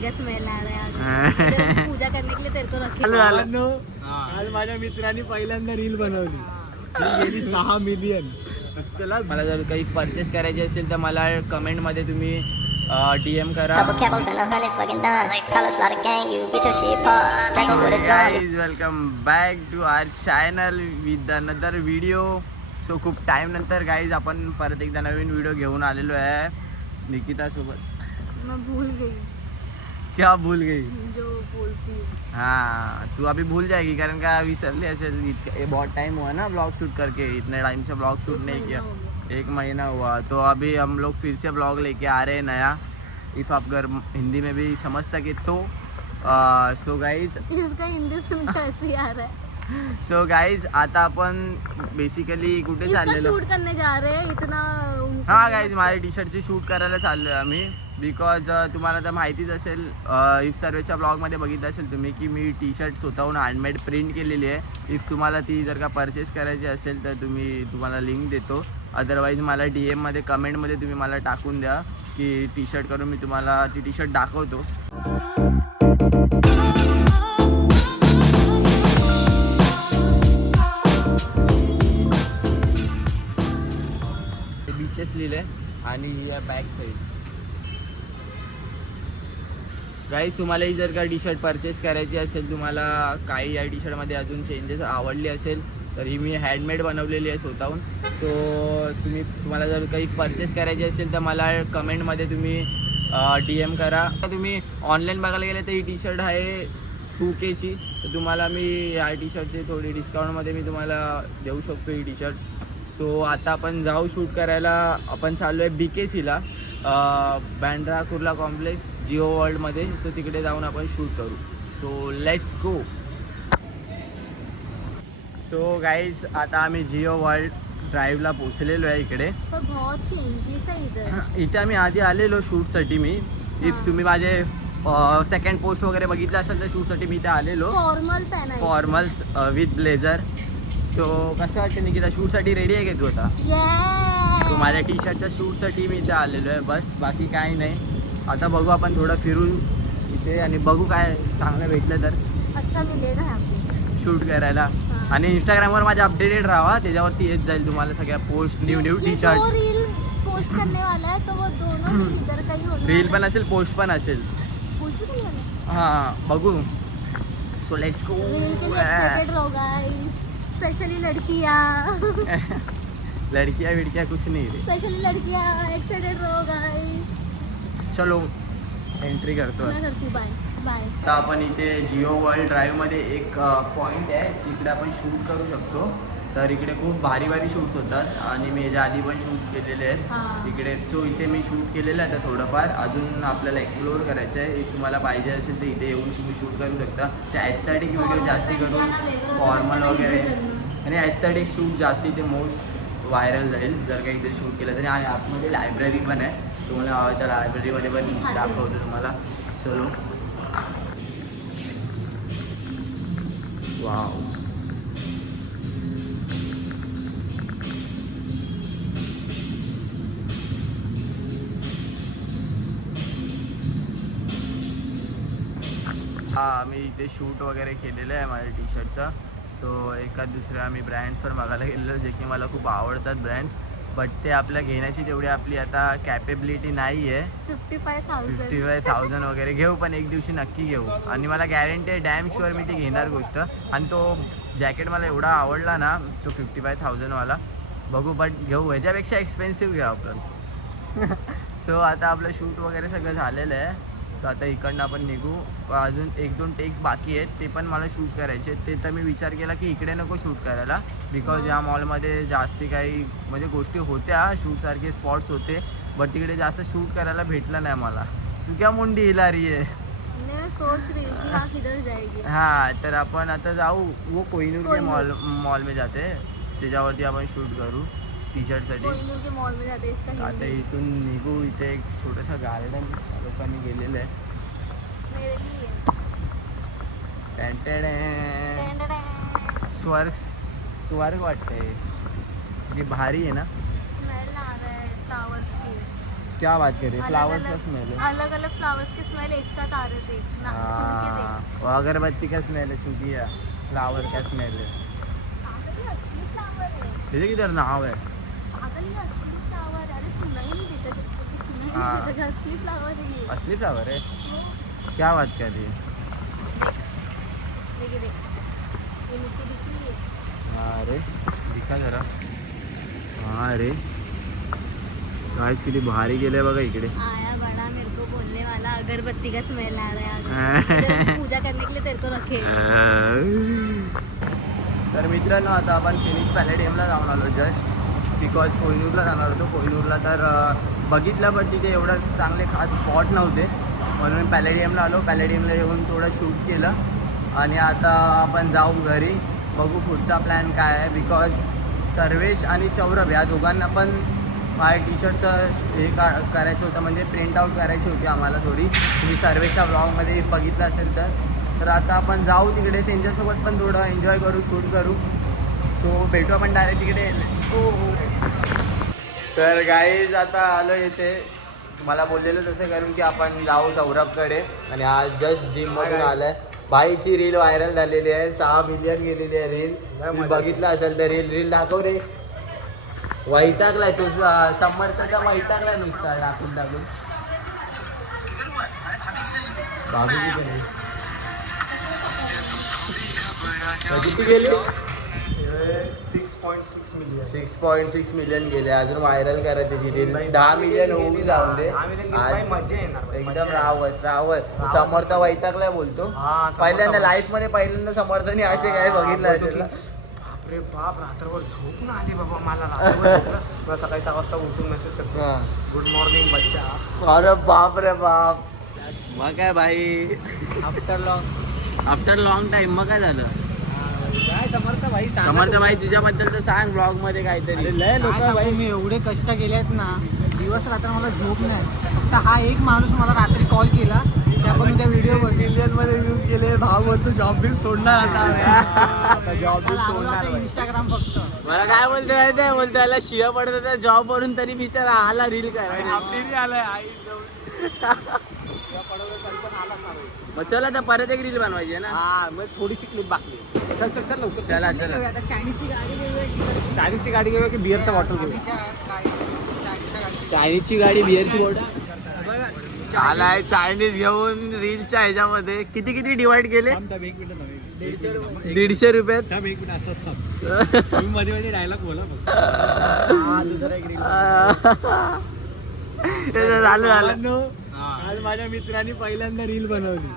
का स्मेल आ रहा है इधर पूजा करने के लिए तेरे को रखे आज माझ्या मित्रांनी पहिल्यांदा रील बनवली ती गेली 6 मिलियन. मला जर काही परचेस करायची असेल तर मला कमेंट मध्ये तुम्ही DM करा. Welcome back to our channel with another video. So खूप टाइम नंतर गाईज आपण परत एकदा नवीन व्हिडिओ घेऊन आलेलो आहे निकिता सोबत. मैं भूल गई क्या भूल गई जो बोलती है. हाँ तू अभी भूल जाएगी कारण का विसरली असेल. बहुत टाइम हुआ ना ब्लॉग शूट करके. इतने टाइम से ब्लॉग शूट नहीं किया. 1 महीना हुआ. तो अभी हम लोग फिर से ब्लॉग लेके आ रहे हैं नया. इफ आप अगर हिंदी में भी समझ सके तो सो गाइज इसका हिंदी सुन कैसे आ रहा है. सो गाइज आता आपण बेसिकली कुठे चाललेलो शूट करने जा रहे हैं इतना. हा गाइज माझ्या टी शर्टची शूट करायला चाललोय आम्ही. बिकॉज तुम्हाला तर माहितीच असेल इफ सर्वेच्या ब्लॉगमध्ये बघितलं असेल तुम्ही की मी टी शर्ट स्वतःहून हँडमेड प्रिंट केलेली आहे. इफ तुम्हाला ती जर का परचेस करायची असेल तर तुम्हाला लिंक देतो. अदरवाईज मला DM मध्ये कमेंटमध्ये तुम्ही मला टाकून द्या की टी शर्ट करून मी तुम्हाला ती टी शर्ट दाखवतो. बीचेस लिहिले आणि ही आहे बॅक साईड. गाईज तुम्हालाही जर का टी शर्ट परचेस करायची असेल तुम्हाला काही या टी शर्टमध्ये अजून चेंजेस आवडले असेल तर ही मी हँडमेड बनवलेली आहे स्वतःहून. सो तुम्हाला जर काही परचेस करायची असेल तर मला कमेंटमध्ये तुम्ही DM करा. तुम्ही ऑनलाईन बघायला गेले तर ही टी शर्ट आहे 2K ची. तर तुम्हाला मी या टी शर्टची थोडी डिस्काउंटमध्ये मी तुम्हाला देऊ शकतो ही टी शर्ट. सो आता आपण जाऊ शूट करायला. आपण चाललो आहे BKCला बँड्रा कुर्ला कॉम्प्लेक्स जिओ वर्ल्डमध्ये. सो तिकडे जाऊन आपण शूट करू. So let's go. So guys आता आम्ही जिओ वर्ल्ड ड्राईव्हला पोचलेलो आहे इकडे. बहुत चेंजेस आहे इधर. इथे आम्ही आधी आलेलो शूटसाठी. मी इफ तुम्ही माझे सेकंड पोस्ट वगैरे बघितलं असेल तर शूटसाठी मी इथे आलेलो. Formals with blazer. सो कसं वाटतं निकिता शूटसाठी रेडी आहे का तू आता? तो माझ्या टी शर्टच्या शूटसाठी मी इथे आलेलो आहे बस. बाकी काही नाही. आता बघू आपण थोडं फिरू इथे आणि बघू काय चांगलं भेटलं तर अच्छा मिलेगा शूट करायला. आणि इंस्टाग्रामवर माझ्या अपडेटेड राहा. त्याच्यावरती येत जाईल तुम्हाला सगळ्या post new T shirts. Reel post करने वाला है तो वो दोनों रील इधर का ही होगा. रील पण असेल पोस्ट पण असेल. हां बघू. So let's go. रील के लिए एक्साइटेड रहो गाइस. स्पेशली लड़कियां लड़कियां विड़कियां कुछ नहीं रे. स्पेशली लड़कियां एक्साइटेड रहो गाइस. चलो एंट्री करतो. मैं करती बाय बाय. आता आपण इथे जिओ वर्ल्ड ड्राईव्हमध्ये एक पॉईंट आहे तिकडे आपण शूट करू शकतो. तर इकडे खूप भारी भारी शूट्स होतात आणि मी याच्या आधी पण शूट्स केलेले आहेत इकडे. सो इथे मी शूट केलेलं आहे तर थोडंफार अजून आपल्याला एक्सप्लोअर करायचं आहे. इफ तुम्हाला पाहिजे असेल तर इथे येऊन तुम्ही शूट करू शकता. ते ॲस्थेटिक व्हिडिओ जास्ती करून फॉर्मल वगैरे आणि ॲस्थेटिक शूट जास्ती ते मोस्ट व्हायरल जाईल जर काही इथे शूट केलं तरी. आणि आतमध्ये लायब्ररी पण आहे. तुम्हाला त्या लायब्ररीमध्ये पण दाखवतो तुम्हाला. चलो वाव. हां मी इथे शूट वगैरे केलेलं आहे माझ्या टी शर्टचं. सो एखाद दुसऱ्या आम्ही ब्रँड्स पण बघायला गेलेलो जे की मला खूप आवडतात ब्रँड्स. बट ते आपल्या घेण्याची तेवढी आपली आता कॅपेबिलिटी नाही आहे. 55,000 वगैरे घेऊ पण एक दिवशी नक्की घेऊ. आणि मला गॅरंटी आहे डॅम शुअर मी ती घेणार गोष्ट. आणि तो जॅकेट मला एवढा आवडला ना तो 55,000 वाला. बघू बट घेऊ. ह्याच्यापेक्षा एक्सपेन्सिव्ह घेऊ आपण. सो आता आपलं शूट वगैरे सगळं झालेलं आहे. तर आता इकडनं आपण निघू. अजून 1-2 टेक बाकी आहेत ते पण मला शूट करायचे. ते तर मी विचार केला की इकडे नको शूट करायला. बिकॉज या मॉलमध्ये जास्ती काही म्हणजे गोष्टी होत्या शूटसारखे स्पॉट्स होते बट तिकडे जास्त शूट करायला भेटलं नाही मला. तू क्या मुंडी हिला रही है? सोच रही हूँ कि हाँ किधर जाएगी. हाँ तर आपण आता जाऊ वो कोहिनूर के मॉल में जाते. त्याच्यावरती आपण शूट करू टी शर्टसाठी. कोहिनूर के मॉल में जाते. इसका आता इथून निघू. इथे एक छोटंसं गार्डन लोकांनी गेलेलं आहे. मेरे लिए स्वर्ग वाटतंय. किती भारी आहे ना. स्मेल आ रहा है टावर्स की. क्या बात कर रही है, फ्लावर्स का स्मेल है। अलग अलग फ्लावर्स के स्मेल एक साथ आ रहे थे ना, सुन के देख। वो अगरबत्ती का स्मेल है, चूंकि फ्लावर का स्मेल है। पागल, ये असली फ्लावर है। तुझे किधर नाव है? पागल, ये असली फ्लावर है। अरे सुना ही नहीं देता, जब तक सुना ही हाँ। नहीं देता कि असली फ्लावर है ये। असली फ्लावर है? वो क्या बात कर रही है? देख देख, ये मिट्टी दिख रही है। हाँ अरे दिखा जरा. हाँ अरे गाइस किती भारी गेले बघा इकडे. आया बड़ा मेरे को बोलने वाला अगरबत्ती का स्मेल आ रहा है, इधर पूजा करने के लिए तेरे को रखे। तर मित्रांनो आता आपण फिनिक्स पॅलेडियमला जाऊन आलो जस्ट, बिकॉज कोहिनूरला जाणार होतो. कोहिनूरला तर बघितलं पण तिथे एवढं चांगले खास स्पॉट नव्हते, म्हणून पॅलेडियमला आलो. पॅलेडियमला येऊन थोडं शूट केलं आणि आता आपण जाऊ घरी. बघू पुढचा प्लॅन काय आहे, बिकॉज सर्वेश आणि सौरभ या दोघांना पण माझ्या टी शर्टचं हे करायचं होतं, म्हणजे प्रिंट आऊट करायची होती आम्हाला थोडी. तुम्ही सर्वेच्या ब्लॉगमध्ये बघितलं असेल तर आता आपण जाऊ तिकडे, त्यांच्यासोबत पण थोडं एन्जॉय करू, शूट करू. सो भेटू आपण डायरेक्ट तिकडे. तर गाईज आता आलो इथे. मला बोललेलं तसं करून की आपण जाऊ सौरभकडे, आणि आज जस्ट जिममधून आलं आहे. बाईची रील व्हायरल झालेली आहे, 6 मिलियन गेलेली आहे रील. तुम्ही बघितलं असेल तर रील दाखव रे. वैतागलाय तो, समर्थाचा वैतागलाय नुसता टाकून टाकून. किती गेले? 6.6 मिलियन. 6.6 मिलियन गेले. अजून व्हायरल करा त्याची रील. 10 मिलियन होऊन जाऊन दे. आज मजा येणार एकदम रावत समर्थ वैतागलाय बोलतो. हा, पहिल्यांदा लाईफ मध्ये पहिल्यांदा समर्थाने असे काय बघितलं असेल ना. बापरे बाप, रात्रभर झोप ना आली बाबा मला. रात्रभर सकाळी 6 वाजता उठून मेसेज करतो, गुड मॉर्निंग बच्चा. अरे बाप रे बाप. मग काय भाई, आफ्टर लॉंग टाइम मग काय झालं? काय समर्थ भाई, समर्थ भाई तुझ्याबद्दल तर सांग ब्लॉग मध्ये काहीतरी. लय लोक भाई, मी एवढे कष्ट केले आहेत ना, दिवस रात्र मला झोप नाही. फक्त हा एक माणूस मला रात्री कॉल केला, त्यापासून त्या व्हिडिओ मिलियन मध्ये व्ह्यूज गेले. भाव बोलतो जॉब बिल सोडणार आता. जॉब बिल सोडणार इंस्टाग्राम फक्त. मला काय बोलते माहिती आहे, बोलते याला शिया पडत होत्या जॉब वरून, तरी मी त्याला आला रील करायला. आलाय आई मग चला आता परत एक रील बनवायची आहे ना. हा, मग थोडीशी क्लिप बाकी आहे. चल चल चल लवकर चला चला. आता चायनीजची गाडी घेऊया, चायनीजची गाडी घेऊया की बिअरचा बॉटल घेऊया? चायनीजची गाडी, बिअरची बॉटल. आलाय चायनीज घेऊन रीलच्या ह्याच्यामध्ये. किती किती डिवाइड केले? 150 रुपयात. मध्ये मध्ये डायलॉग बोला झालं. आज माझ्या मित्रांनी पहिल्यांदा रील बनवली,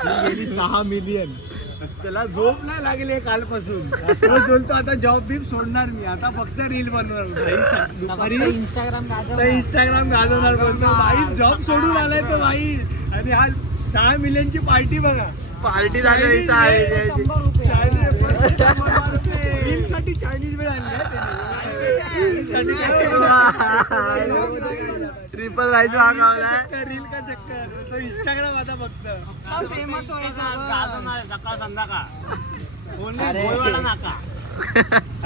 ती गेली 6 मिलियन. त्याला झोप नाही लागली कालपासून. तो बोलतो आता जॉब बी सोडणार मी, आता फक्त रील बनवणार. इंस्टाग्राम गाजवणार बोलतो. भाई जॉब सोडून आलाय तो भाई, आणि आज 6 मिलियनची पार्टी बघा. पार्टी झाली. रील साठी चायनीज वेळ ट्रिपल राईस मागवलाय. रील का चक्कर, तो इंस्टाग्राम आता फक्त फेमस व्हायचा सकाळ संध्याकाळ.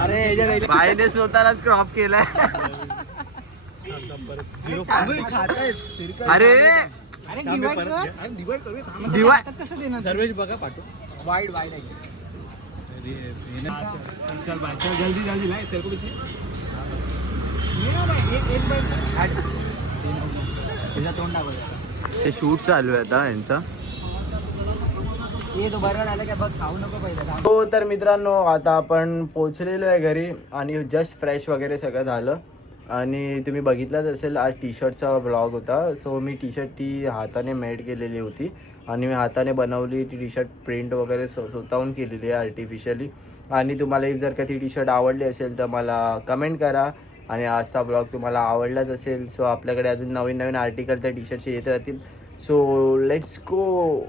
अरे बाईने स्वतःलाच क्रॉप केलाय. अरे डिवाइड कसं देणार? सर्वेश बघा पाठव. वाईड आहे. चल भाई, चल जल्दी जल्दी लाय. तेरे को कुछ तोंड टाकू. ते शूट चालू आहे आता यांचा. ये तो बरोबर आलं का बघ, खाऊ नको पहिला. हो तर मित्रांनो आता आपण पोचलेलो आहे घरी, आणि जस्ट फ्रेश वगैरे सगळं झालं. आणि तुम्ही बघितलंच असेल आज टी शर्टचा ब्लॉग होता. सो मी टी शर्ट ती हाताने मेड केलेली होती, आणि मी हाताने बनवली ती टी शर्ट. प्रिंट वगैरे स्वतःहून केलेली आहे आर्टिफिशियली. आणि तुम्हाला जर का ती टी शर्ट आवडली असेल तर मला कमेंट करा. आणि आजचा ब्लॉग तुम्हाला आवडलाच असेल. सो आपल्याकडे अजून नवीन आर्टिकल त्या टी शर्टचे येत राहतील. So let's go.